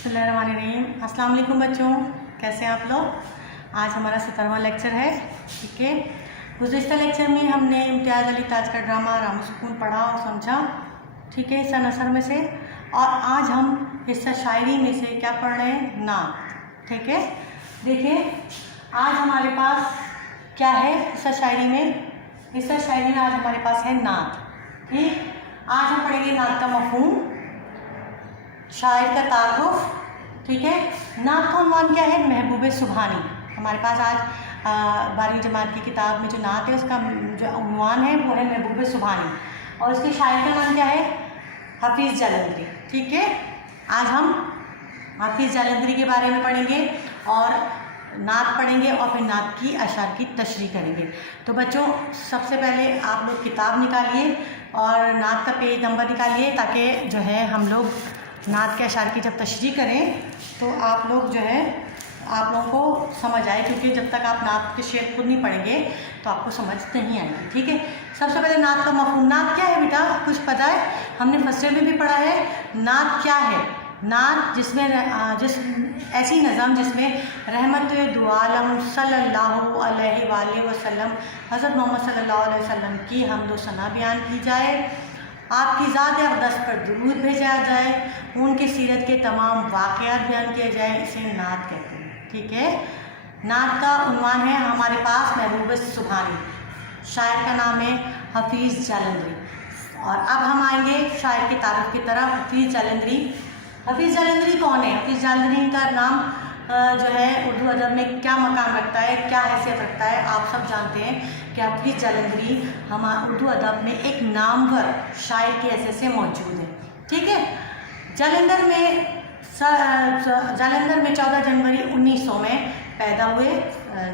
बिस्मिल्लाहिर्रहमानिर्रहीम। अस्सलाम वालेकुम बच्चों, कैसे हैं आप लोग। आज हमारा 17वां लेक्चर है। ठीक है, गुज़िश्ता लेक्चर में हमने इम्तियाज़ अली ताज का ड्रामा राम सुकून पढ़ा और समझा। ठीक है, हिस्सा नसर में से। और आज हम हिस्सा शायरी में से क्या पढ़ रहे हैं, नात। ठीक है, देखिए आज हमारे पास क्या है हिस्सा शायरी में। हिस्सा शायरी में आज हमारे पास है नात। ठीक, आज हम पढ़ेंगे नात का मफ़हूम, शायर का तारुफ। ठीक है, नात का उन्वान क्या है, महबूब सुबहानी। हमारे पास आज 12वीं जमात की किताब में जो नात है उसका जो उन्वान है वो है महबूब सुबहानी, और उसके शायर का नाम क्या है, हफीज़ जालंधरी। ठीक है, आज हम हफीज़ जालंधरी के बारे में पढ़ेंगे और नात पढ़ेंगे और फिर नात की अशार की तशरीह करेंगे। तो बच्चों सबसे पहले आप लोग किताब निकालिए और नात का पेज नंबर निकालिए, ताकि जो है हम लोग नात के अशार की जब तशरीह करें तो आप लोग जो है आप लोगों को समझ आए, क्योंकि जब तक आप नात के शेर खुद नहीं पढ़ेंगे तो आपको समझ नहीं आएगी। ठीक है, सबसे पहले नात का मफ़हूम। नात क्या है बेटा, कुछ पता है? हमने फर्स्ट ईयर में भी पढ़ा है। नात क्या है? नात जिसमें ऐसी नज़म जिसमें रहमत दो आलम सल्लल्लाहु अलैहि वसल्लम हज़रत मोहम्मद सल्लल्लाहु अलैहि वसल्लम की हम्द व सना बयान की जाए, आपकी ज़ात अक़दस पर दुरूद भेजा जाए, उनकी सीरत के तमाम वाक़यात बयान किए जाए, इसे नात कहते हैं। ठीक है, नात का उन्वान है हमारे पास महबूब सुबहानी, शायर का नाम है हफीज़ जालंधरी। और अब हम आएंगे शायर के तारुफ की तरफ। हफीज़ जालंधरी, हफीज़ जालंधरी कौन है? हफीज़ जालंधरी का नाम जो है उर्दू अदब में क्या मकाम रखता है, क्या हैसियत रखता है, आप सब जानते हैं कि हफीज़ जालंधरी हमारे उर्दू अदब में एक नामवर शायर की हैसियत से मौजूद है। ठीक है, जालंधर में 14 जनवरी 1900 में पैदा हुए।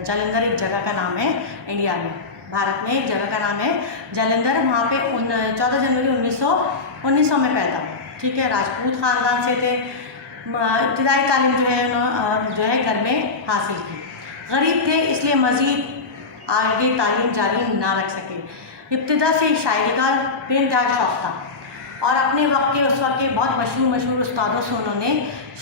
जालंधर एक जगह का नाम है, इंडिया में, भारत में एक जगह का नाम है जालंधर। वहाँ पे 14 जनवरी 1900 में पैदा हुए। ठीक है, राजपूत ख़ानदान से थे। इब्तिदाई तालीम जो है घर में हासिल की। गरीब थे इसलिए मज़ीद आगे तालीम जारी ना रख सके। इब्तिदा से शायरी का बेइंतहा शौक़ था और अपने वक्त के उस वक्त के बहुत मशहूर उस्तादों से उन्होंने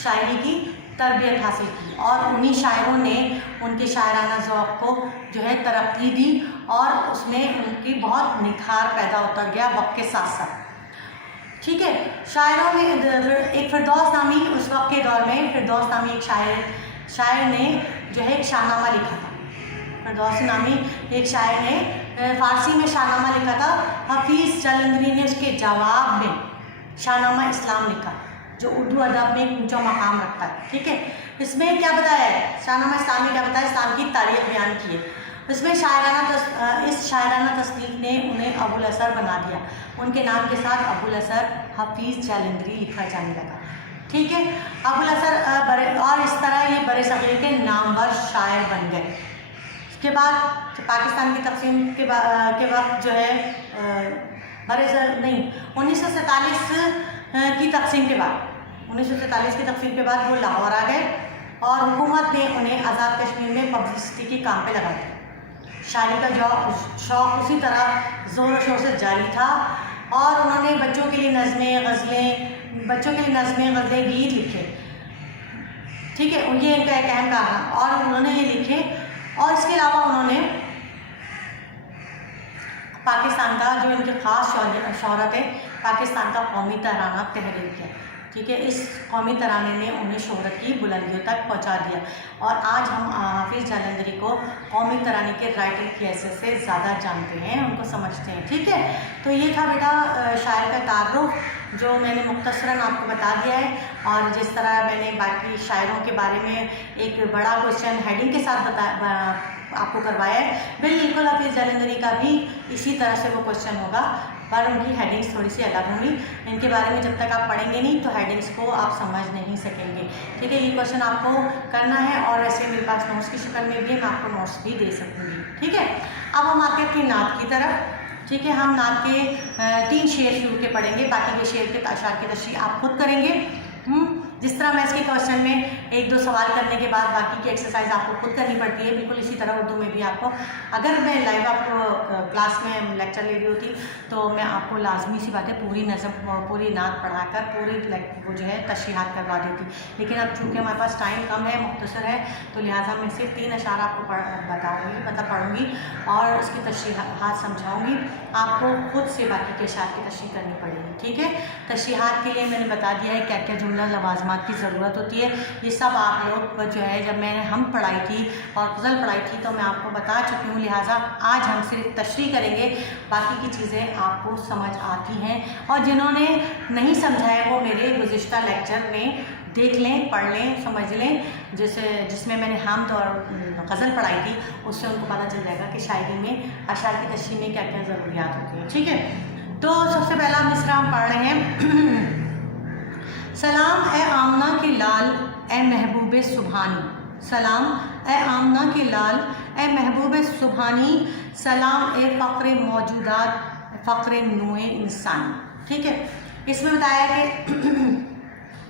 शायरी की तरबियत हासिल की, और उन्हीं शायरों ने उनके शायराना ज़ौक़ को जो है तरक्की दी और उसमें उनकी बहुत निखार पैदा होता गया वक्त के साथ साथ। ठीक है, शायरों में एक फ़िरदौस नामी, उस वक्त के दौर में फ़िरदौस नामी एक शायर ने जो है एक शाहनामा लिखा था। फ़िरदौस नामी एक शायर ने फ़ारसी में शाहनामा लिखा था। हफीज़ जालंधरी ने उसके जवाब में शाहनामा इस्लाम लिखा, जो उर्दू अदब में एक ऊँचा मकाम रखता है। ठीक है, इसमें क्या बताया है, शाहनामा इस्लाम में क्या बताया, इस्लाम की तारीख़ बयान की है। इसमें इस शायराना तस्नीफ़ ने उन्हें अबुल असर बना दिया। उनके नाम के साथ अबुल असर हफीज़ जालंधरी लिखा जाने लगा। ठीक है, अबुल असर और इस तरह ये बड़े सग़ीर के नामवर शायर बन गए। उसके बाद पाकिस्तान की तक़सीम के वक्त जो है 1947 की तक़सीम के बाद 1947 की तक़सीम के बाद वो लाहौर आ गए और हुकूमत ने उन्हें आज़ाद कश्मीर में पब्लिसिटी के काम पे लगा दिया। शायरी का शौक़ उसी तरह ज़ोर शोर से जारी था और उन्होंने बच्चों के लिए नज़में गज़लें गीत लिखे। ठीक है, ये इनका एक अहम काम है और उन्होंने ये लिखे। और इसके अलावा उन्होंने पाकिस्तान का जो इनके ख़ास शोहरत है, पाकिस्तान का कौमी तराना तहरीर किया। ठीक है, इस कौमी तराने ने उन्हें शोहरत की बुलंदियों तक पहुंचा दिया और आज हम हफीज़ जालंधरी को कौमी तराने के राइटर की हैसियत से ज़्यादा जानते हैं, उनको समझते हैं। ठीक है, तो ये था बेटा शायर का तारुफ जो मैंने मुख्तसरन आपको बता दिया है। और जिस तरह मैंने बाकी शायरों के बारे में एक बड़ा क्वेश्चन हेडिंग के साथ आपको करवाया है, बिल्कुल हफीज़ जालंधरी का भी इसी तरह से वो क्वेश्चन होगा, पर उनकी हेडिंग्स थोड़ी सी अलग होंगी। इनके बारे में जब तक आप पढ़ेंगे नहीं तो हेडिंग्स को आप समझ नहीं सकेंगे। ठीक है, ये क्वेश्चन आपको करना है और ऐसे मेरे पास नोट्स की शक्ल में भी है, मैं आपको नोट्स भी दे सकूँगी। ठीक है, अब हम आते हैं अपनी नात की तरफ। ठीक है, हम नात के 3 शेर शुरू के पढ़ेंगे, बाकी के शेर के अशार की तशरीह आप खुद करेंगे। जिस तरह मैं इसके क्वेश्चन में 1-2 सवाल करने के बाद बाकी की एक्सरसाइज आपको खुद करनी पड़ती है, बिल्कुल इसी तरह उर्दू में भी आपको, अगर मैं लाइव आपको क्लास में लेक्चर ले रही होती तो मैं आपको लाजमी सी बात है पूरी नज़म पूरी नात पढ़ाकर पूरी वो जो है तशरीहात करवा देती, लेकिन अब चूँकि हमारे पास टाइम कम है, मुख्तसर है, तो लिहाजा मैं सिर्फ 3 अशार आपको बताऊँगी, मतलब पढ़ूँगी और उसकी तशरीहात समझाऊँगी। आपको खुद से बाकी के अशार की तशरीह करनी पड़ेगी, ठीक है। तशरीहात के लिए मैंने बता दिया है क्या क्या जुमला लवाज़मात की ज़रूरत होती है, ये सब आप लोग जो है जब हम पढ़ाई थी और गज़ल पढ़ाई थी तो मैं आपको बता चुकी हूँ, लिहाजा आज हम सिर्फ तशरीह करेंगे, बाकी की चीज़ें आपको समझ आती हैं। और जिन्होंने नहीं समझा है वो मेरे गुज़िश्ता लेक्चर में देख लें, पढ़ लें, समझ लें, जिसमें मैंने हमद और गज़ल पढ़ाई थी, उससे उनको पता चल जाएगा कि शायरी में अशार की तशरीह में क्या क्या ज़रूरियात होती हैं, ठीक है। तो सबसे पहला मिसरा हम पढ़ रहे हैं। सलाम ए आमना के लाल ए महबूब सुबहानी, सलाम ए आमना के लाल ए महबूब सुबहानी, सलाम ए फ़क्र मौजूदात फ़क्र नूए इंसानी, ठीक है। इसमें बताया कि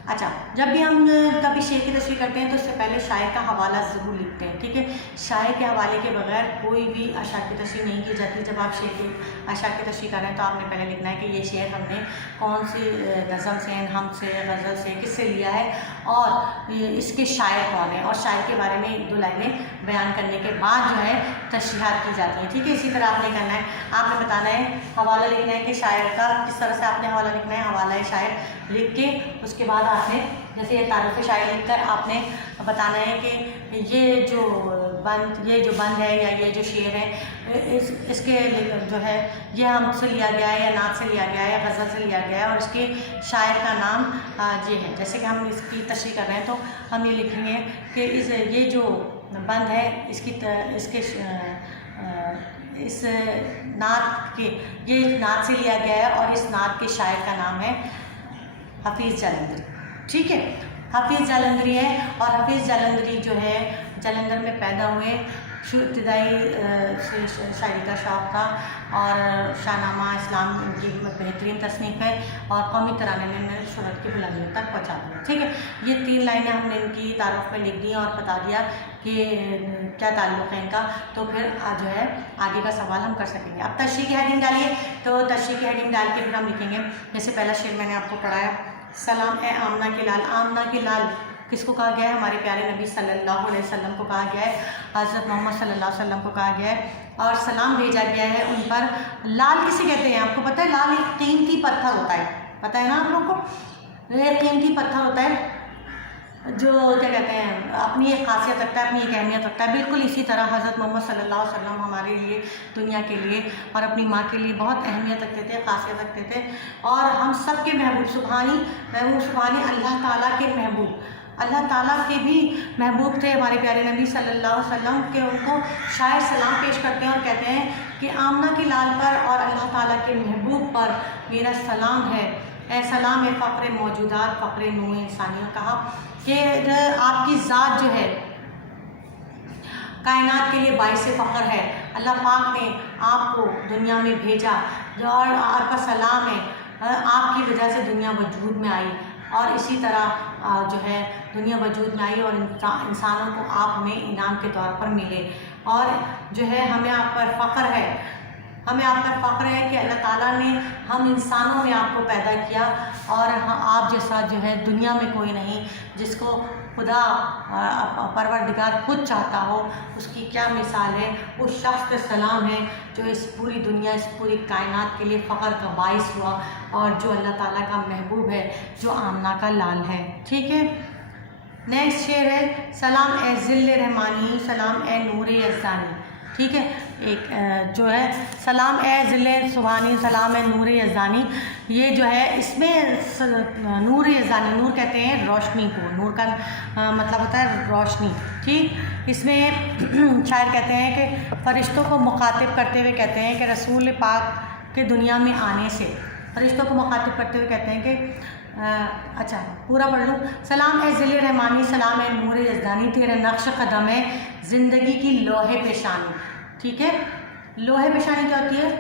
अच्छा, जब भी हम कभी शेर की तशरीह करते हैं तो उससे पहले शायर का हवाला ज़रूर लिखते हैं, ठीक है। शायर के हवाले के बगैर कोई भी अशार की तशरीह नहीं की जाती। जब आप शेर की अशार की तशरीह कर रहे हैं तो आपने पहले लिखना है कि ये शेर हमने कौन सी नज़म से, हम से, गज़ल से, किससे लिया है और इसके शायर कौन है, और शायर के बारे में 1-2 लाइनें बयान करने के बाद जो है तशरीहात की जाती हैं, ठीक है। इसी तरह आपने करना है, आपने बताना है, हवाला लिखना है कि शायर का किस तरह से आपने हवाला लिखना है, हवाला है शायर लिख के उसके बाद आपने जैसे ये तारुफ़ शायर लिख कर आपने बताना है कि ये जो बंद है या ये जो शेर है इसके जो है ये हमसे लिया गया है या नात से लिया गया है या गज़ल से लिया गया है और इसके शायर का नाम ये है। जैसे कि हम इसकी तशरीह कर रहे हैं तो हम ये लिखेंगे कि ये जो बंद है इस नात के, ये नात से लिया गया है और इस नात के शायर का नाम है हफीज़ जालंधरी, ठीक है। हफीज़ जालंधरी है और हफीज़ जालंधरी जो है जालंधर में पैदा हुए, इब्तिदाई शायरी का शौक़ था और शाहनामा इस्लाम की बेहतरीन तसनीफ़ है और कौमी तराने में मैंने शोहरत की बुलंदियों तक पहुँचा दिया, ठीक है। ये 3 लाइनें हमने इनकी तारुफ़ में लिख दी और बता दिया कि क्या ताल्लुक़ है इनका, तो फिर जो है आगे का सवाल हम कर सकेंगे। अब तशरीह की हेडिंग डालिए, तो तशरीह की हेडिंग डाल के फिर हम लिखेंगे। जैसे पहला शेर मैंने आपको पढ़ाया, सलाम ए आमना के लाल। आमना के लाल किसको कहा गया है? हमारे प्यारे नबी सल्लल्लाहु अलैहि वसल्लम को कहा गया है, हज़रत मोहम्मद सल्लल्लाहु अलैहि वसल्लम को कहा गया है और सलाम भेजा गया है उन पर। लाल किसे कहते हैं आपको पता है? लाल एक कीमती पत्थर होता है, पता है ना आप लोगों को? ये कीमती पत्थर होता है जो क्या कहते हैं अपनी एक खासियत रखता है, अपनी एक अहमियत रखता है। बिल्कुल इसी तरह हज़रत मोहम्मद सल्लल्लाहु अलैहि वसल्लम हमारे लिए, दुनिया के लिए और अपनी माँ के लिए बहुत अहमियत रखते थे, खासियत रखते थे और हम सब के महबूब सुबहानी अल्लाह ताला के महबूब, अल्लाह ताला के भी महबूब थे हमारे प्यारे नबी सल्लल्लाहु अलैहि वसल्लम के। उनको शायर सलाम पेश करते हैं और कहते हैं कि आमना के लाल पर और अल्लाह ताला के महबूब पर मेरा सलाम है। ए सलाम ए फ़क्र मौजूदात फ़क्र नूए इंसानियत। कहा कि आपकी ज़ात जो है कायनात के लिए बाइस फ़ख्र है। अल्लाह पाक ने आपको दुनिया में भेजा और आपका सलाम है, आपकी वजह से दुनिया वजूद में आई और इसी तरह जो है दुनिया वजूद में आई और इंसानों को आप हमें इनाम के तौर पर मिले और जो है हमें आप पर फ़ख्र है, हमें आप पर फ़ख्र है कि अल्लाह ताला ने हम इंसानों में आपको पैदा किया और आप जैसा जो है दुनिया में कोई नहीं, जिसको खुदा परवरदिगार खुद चाहता हो उसकी क्या मिसाल है। उस शख्स का सलाम है जो इस पूरी दुनिया, इस पूरी कायनात के लिए फ़ख्र का बाइस हुआ और जो अल्लाह ताला का महबूब है, जो आमना का लाल है, ठीक है। नेक्स्ट शेर है, सलाम ए ज़िल्ल रहमानी सलाम ए नूर यज़दानी, ठीक है। एक जो है सलाम ए ज़िल्ल सुबहानी सलाम ए नूर यज़दानी, ये जो है इसमें नूर यज़दानी, नूर कहते हैं रोशनी को, नूर का मतलब होता है रोशनी, ठीक। इसमें शायर कहते हैं कि फ़रिश्तों को मुखातिब करते हुए कहते हैं कि रसूल पाक के दुनिया में आने से, फ़रिश्तों को मुखातिब करते हुए कहते हैं कि अच्छा पूरा पढ़ लूँ। सलाम ए ज़िल्ल रहमानी सलाम ए नूर यज़दानी, तेरा नक्श कदम है ज़िंदगी की लोहे पेशानी, ठीक है। लोहे पेशानी क्या होती है?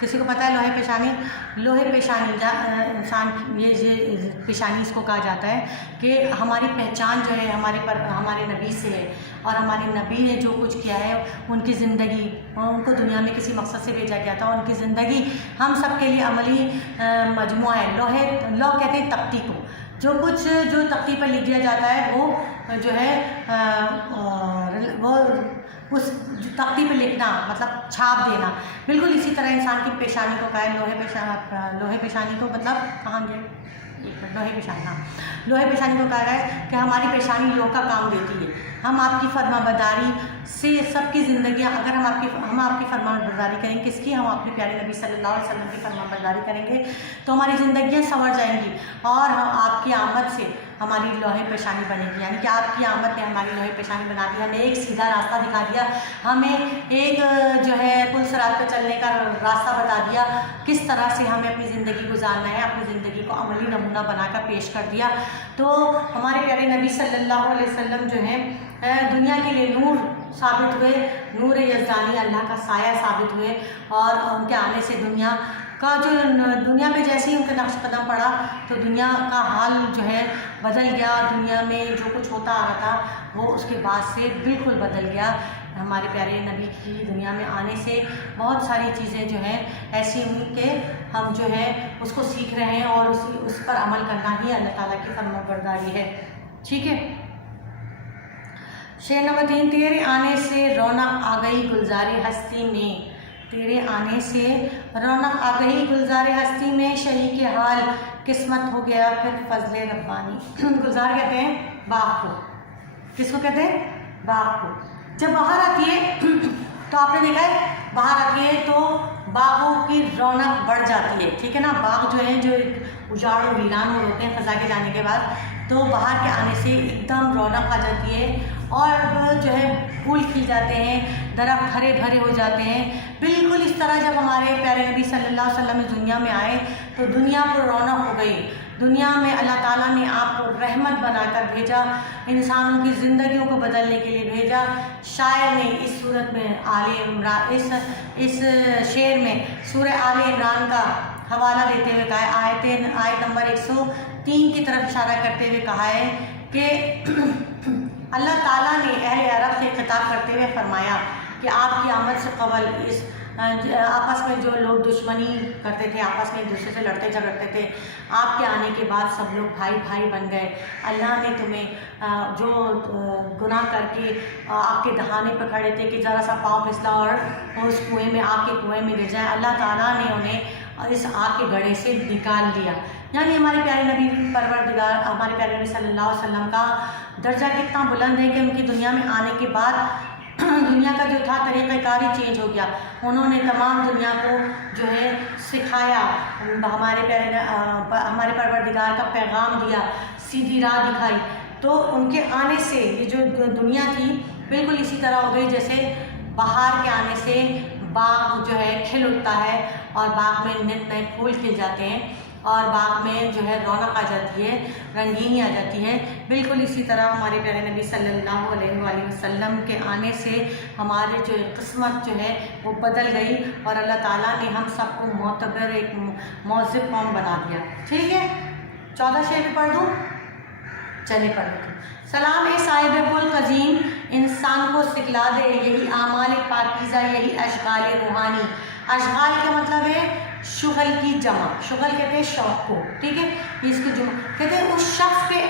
किसी को पता है लोहे पेशानी? लोहे पेशानी इंसान की ये पेशानी इसको कहा जाता है कि हमारी पहचान जो है हमारे नबी से है, और हमारे नबी ने जो कुछ किया है, उनकी ज़िंदगी, उनको दुनिया में किसी मकसद से भेजा गया था, उनकी ज़िंदगी हम सब के लिए अमली मजमुआ है। लौह कहते हैं तख्ती को, जो तख्ती पर लिख दिया जाता है वो जो है वो उस तख्ती पे लिखना मतलब छाप देना। बिल्कुल इसी तरह इंसान की पेशानी को कहा है लोहे पेशानी को मतलब कहाँ गए? लोहे पेशानी, हाँ, लोहे पेशानी को कहा है कि हमारी पेशानी लोह का काम देती है। हम आपकी फरमाबरदारी से सबकी ज़िंदगियाँ, अगर हम आपकी फरमाबरदारी करेंगे, किसकी? हम अपने प्यारे नबी सल्लल्लाहु अलैहि वसल्लम की फरमाबरदारी करेंगे तो हमारी ज़िंदगियाँ संवर जाएंगी, और हम आपकी आमद से हमारी लोहे पेशानी बनेगी। यानी कि आपकी आमद ने हमारी लोहे पेशानी बना दी, हमें एक सीधा रास्ता दिखा दिया, हमें एक जो है पुल सिरात पर चलने का रास्ता बता दिया, किस तरह से हमें अपनी ज़िंदगी गुजारना है, अपनी ज़िंदगी को अमली नमूना बनाकर पेश कर दिया। तो हमारे प्यारे नबी सल्लल्लाहु अलैहि वसल्लम जो हैं दुनिया के लिए नूर साबित हुए, नूर यज़दानी, अल्लाह का साया साबित हुए, और उनके आने से दुनिया पे जैसे ही उनका नक्श कदम पड़ा तो दुनिया का हाल जो है बदल गया। दुनिया में जो कुछ होता आ रहा था वो उसके बाद से बिल्कुल बदल गया। हमारे प्यारे नबी की दुनिया में आने से बहुत सारी चीज़ें जो हैं ऐसी हुई कि हम जो है उसको सीख रहे हैं, और उस पर अमल करना ही अल्लाह ताला की फरमाबरदारी है। ठीक है। शेर नंबर 3, तेरे आने से रौनक आ गई गुलजारे हस्ती में। तेरे आने से रौनक आ गई गुलजारे हस्ती में, शही के हाल किस्मत हो गया फिर फजले रब्बानी। गुलजार कहते हैं बाग को। किसको कहते हैं? बाग को। जब बाहर आती है तो आपने देखा है बाहर आती है तो बागों की रौनक बढ़ जाती है। ठीक है ना। बाग जो है जो उजाड़ और वीरान हो होते हैं फ़ज़ा के जाने के बाद, तो बाहर के आने से एकदम रौनक आ जाती है, और जो है फूल खिल जाते हैं, दरख्त हरे भरे हो जाते हैं। बिल्कुल इस तरह जब हमारे प्यारे नबी सल्लल्लाहु अलैहि वसल्लम इस दुनिया में आए तो दुनिया पर रौनक हो गई। दुनिया में अल्लाह ताला ने आपको रहमत बनाकर भेजा, इंसानों की ज़िंदगियों को बदलने के लिए भेजा। शायर ने इस सूरत में आले इमरान, इस शेर में सूरह आले इमरान का हवाला देते हुए कहा है, आयत नंबर 103 की तरफ इशारा करते हुए कहा है कि अल्लाह ताला ने अहले अरब से खिताब करते हुए फरमाया कि आपकी आमद से कबल इस आपस में जो लोग दुश्मनी करते थे, आपस में एक दूसरे से लड़ते झगड़ते थे, आपके आने के बाद सब लोग भाई भाई बन गए। अल्लाह ने तुम्हें जो गुनाह करके आपके दहाने पर खड़े थे कि ज़रा सा पाँव फिसला और उस कुएं में, आपके कुएं में गिर जाए, अल्लाह ताला ने उन्हें इस आग के गड्ढे से निकाल लिया। यानी हमारे प्यारे नबी परवरदिगार, हमारे प्यारे नबी सल्लल्लाहु अलैहि वसल्लम का दर्जा कितना बुलंद है कि उनकी दुनिया में आने के बाद दुनिया का जो था तरीक़ाकार ही चेंज हो गया। उन्होंने तमाम दुनिया को जो है सिखाया, हमारे परवरदिगार का पैगाम दिया, सीधी राह दिखाई। तो उनके आने से ये जो दुनिया थी बिल्कुल इसी तरह हो गई जैसे बाहर के आने से बाग जो है खिल उठता है, और बाग में नित नए फूल खिल जाते हैं, और बाग में जो है रौनक आ जाती है, रंगीनी आ जाती है। बिल्कुल इसी तरह हमारे प्यारे नबी सल्लल्लाहु अलैहि वसल्लम के आने से हमारे जो किस्मत जो है वो बदल गई, और अल्लाह ताला ने हम सबको मोतबर एक मौज़िब कौम बना दिया। ठीक है। 14 शेर भी पढ़ दूँ? चलिए पढ़ दूँ। सलाम ए साहिब कुल कज़ीम, इंसान को सिखला दे यही आमाल पाकीज़ा, यही अशगाल रूहानी। अशगाल का मतलब है शुगल की जमा, शुगल कहते हैं शौक़ को। ठीक है। इसकी जमा कहते हैं उस शख्स पे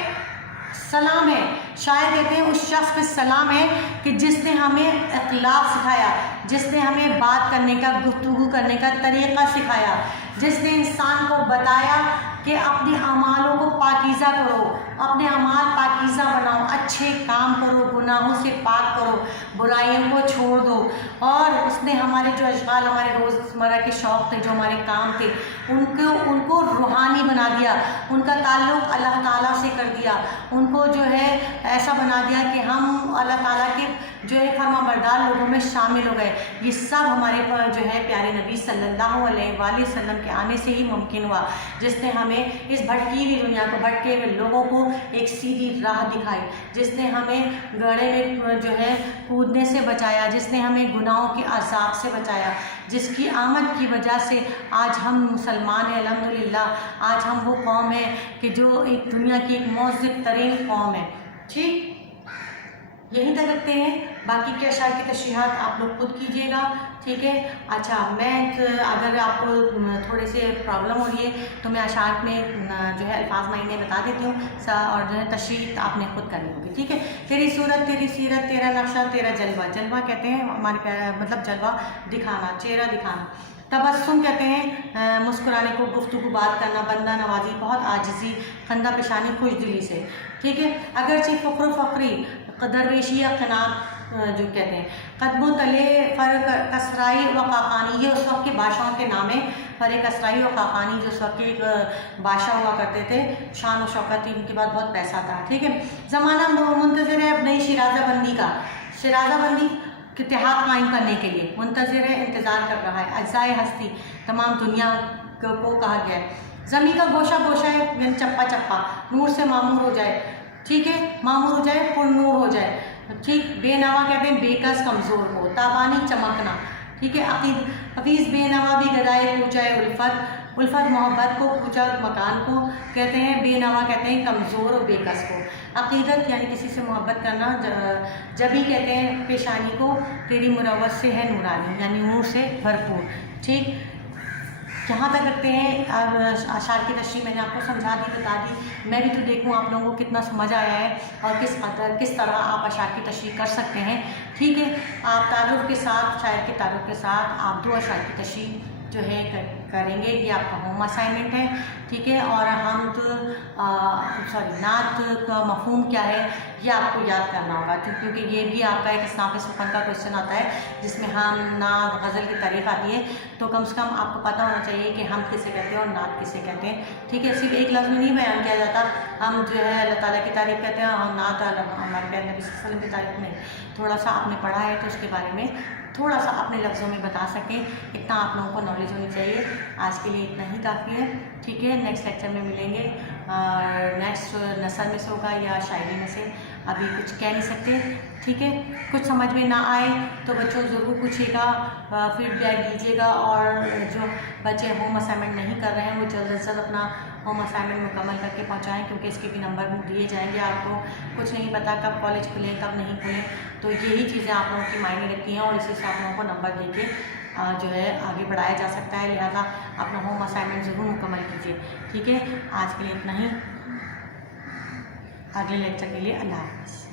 सलाम है, शायद कहते हैं उस शख्स पे सलाम है कि जिसने हमें अखलाक सिखाया, जिसने हमें बात करने का, गुफ्तगू करने का तरीक़ा सिखाया, जिसने इंसान को बताया कि अपने अमालों को पाकीज़ा करो, अपने अमाल पाकीज़ा बनाओ, अच्छे काम करो, गुनाहों से पाक करो, बुराइयों को छोड़ दो। और उसने हमारे जो अशगाल, हमारे रोज़मर्रा के शौक़ थे, जो हमारे काम थे, उनको रूहानी बना दिया, उनका ताल्लुक़ अल्लाह ताला से कर दिया, उनको जो है ऐसा बना दिया कि हम अल्लाह ताला के जो है फरमाबरदार लोगों में शामिल हो गए। ये सब हमारे पर जो है प्यारे नबी सल्लल्लाहु अलैहि वसल्लम के आने से ही मुमकिन हुआ, जिसने हमें इस भटकी हुई दुनिया को, भटके हुए लोगों को एक सीधी राह दिखाई, जिसने हमें गड्ढे में जो है कूद डूबने से बचाया, जिसने हमें गुनाहों के अज़ाब से बचाया, जिसकी आमद की वजह से आज हम मुसलमान हैं अल्हम्दुलिल्लाह। आज हम वो कौम है कि जो एक दुनिया की एक मौजूद तरीन कौम है। ठीक, यहीं तक रखते हैं, बाकी के अशार की तशरीहात आप लोग खुद कीजिएगा। ठीक है। अच्छा, मैं अगर आपको थोड़े से प्रॉब्लम हो रही है तो मैं अशार में जो है अल्फाज मायने बता देती हूँ और जो है तशरीह आपने खुद करनी होगी। ठीक है। तेरी सूरत, तेरी सीरत, तेरा नक्शा, तेरा जलवा। जलवा कहते हैं हमारे मतलब जलवा दिखाना, चेहरा दिखाना। तबस्सुम कहते हैं मुस्कुराने को, गुफ्तगू बात करना, बंदा नवाजी, बहुत आजिज़ी, खंदा पेशानी, खुश दिली से। ठीक है। अगरचे फ़ख्र फ़ख्री, दरवेशी या क़नात जो कहते हैं, कदमों तले फ़र कसराई व क़ाक़ानी, ये उस वक्त के बादशाहों के नाम है। फ़र कसराई व क़ाक़ानी जो उस वक्त के बादशाह हुआ करते थे, शान व शौकत थी, उनके बाद बहुत पैसा था। ठीक है। ज़माना मुंतज़िर है अब नई शराज़ा बंदी का, शराज़ा बंदी इत्तेहाद कायम करने के लिए मुंतज़िर है, इंतज़ार कर रहा है। अज्ज़ाए हस्ती तमाम दुनिया को कहा गया है। ज़मी का गोशा गोशा है, यानी चप्पा चप्पा, नूर से मामूर हो जाए। ठीक है। मामूर हो जाए, पुरनूर हो जाए। ठीक। बेनवा कहते हैं बेकस कमज़ोर को, ताबानी चमकना। ठीक है। हफीज़ बेनवा भी गदाए ऊँचाए उल्फत, उल्फत मोहब्बत को, ऊँचा मकान को कहते हैं। बेनवा कहते हैं कमज़ोर और बेकस को। अक़ीदत यानी किसी से मोहब्बत करना। जबी कहते हैं पेशानी को, तेरी मुरव्वत से है नूरानी, यानी नूर से भरपूर। ठीक। यहाँ तक रखते हैं। अब अशार की तशरीह मैंने आपको समझा दी, बता दी। मैं भी तो देखूँ आप लोगों को कितना समझ आया है और किस तरह आप अशार की तशरीह कर सकते हैं। ठीक है। आप तारुफ़ के साथ, शायर के तारुफ़ के साथ आप दो अशार की तशरीह जो है करेंगे। ये आपका होम असाइनमेंट है। ठीक है। और हम तो नात का मफ़हूम क्या है ये आपको याद करना होगा, क्योंकि ये भी आपका एक इसनाफ़ सुफ़न का क्वेश्चन आता है जिसमें हम नात गज़ल की तारीफ़ आती है, तो कम से कम आपको पता होना चाहिए कि हम किसे कहते हैं और नात किसे कहते हैं। ठीक है। सिर्फ एक लफ्ज़ में नहीं बयान किया जाता। हम जो है अल्लाह ताला की तारीफ़ कहते हैं और नात हमारे प्यारे नबी सल्लल्लाहु अलैहि वसल्लम की तारीफ़ में थोड़ा सा आपने पढ़ा है तो उसके बारे में थोड़ा सा अपने लफ्ज़ों में बता सकें, इतना आप लोगों को नॉलेज होनी चाहिए। आज के लिए इतना ही काफ़ी है। ठीक है। नेक्स्ट लेक्चर में मिलेंगे। नेक्स्ट नसर में से होगा या शायरी में से, अभी कुछ कह नहीं सकते। ठीक है। कुछ समझ में ना आए तो बच्चों ज़रूर पूछिएगा, फीडबैक दीजिएगा। और जो बच्चे होम असाइनमेंट नहीं कर रहे हैं वो जल्द से जल्द अपना होम असाइनमेंट मुकम्मल करके पहुंचाएं, क्योंकि इसके भी नंबर दिए जाएंगे। आपको कुछ नहीं पता कब कॉलेज खुले कब नहीं खुले, तो यही चीज़ें आप लोगों की मायने रखती हैं और इसी से आप लोगों को नंबर दे के जो है आगे बढ़ाया जा सकता है। लिहाजा अपना होम असाइनमेंट ज़रूर मुकम्मल कीजिए। ठीक है। आज के लिए इतना ही। अगले लेक्चर के लिए अल्लाह हाफ़िज़।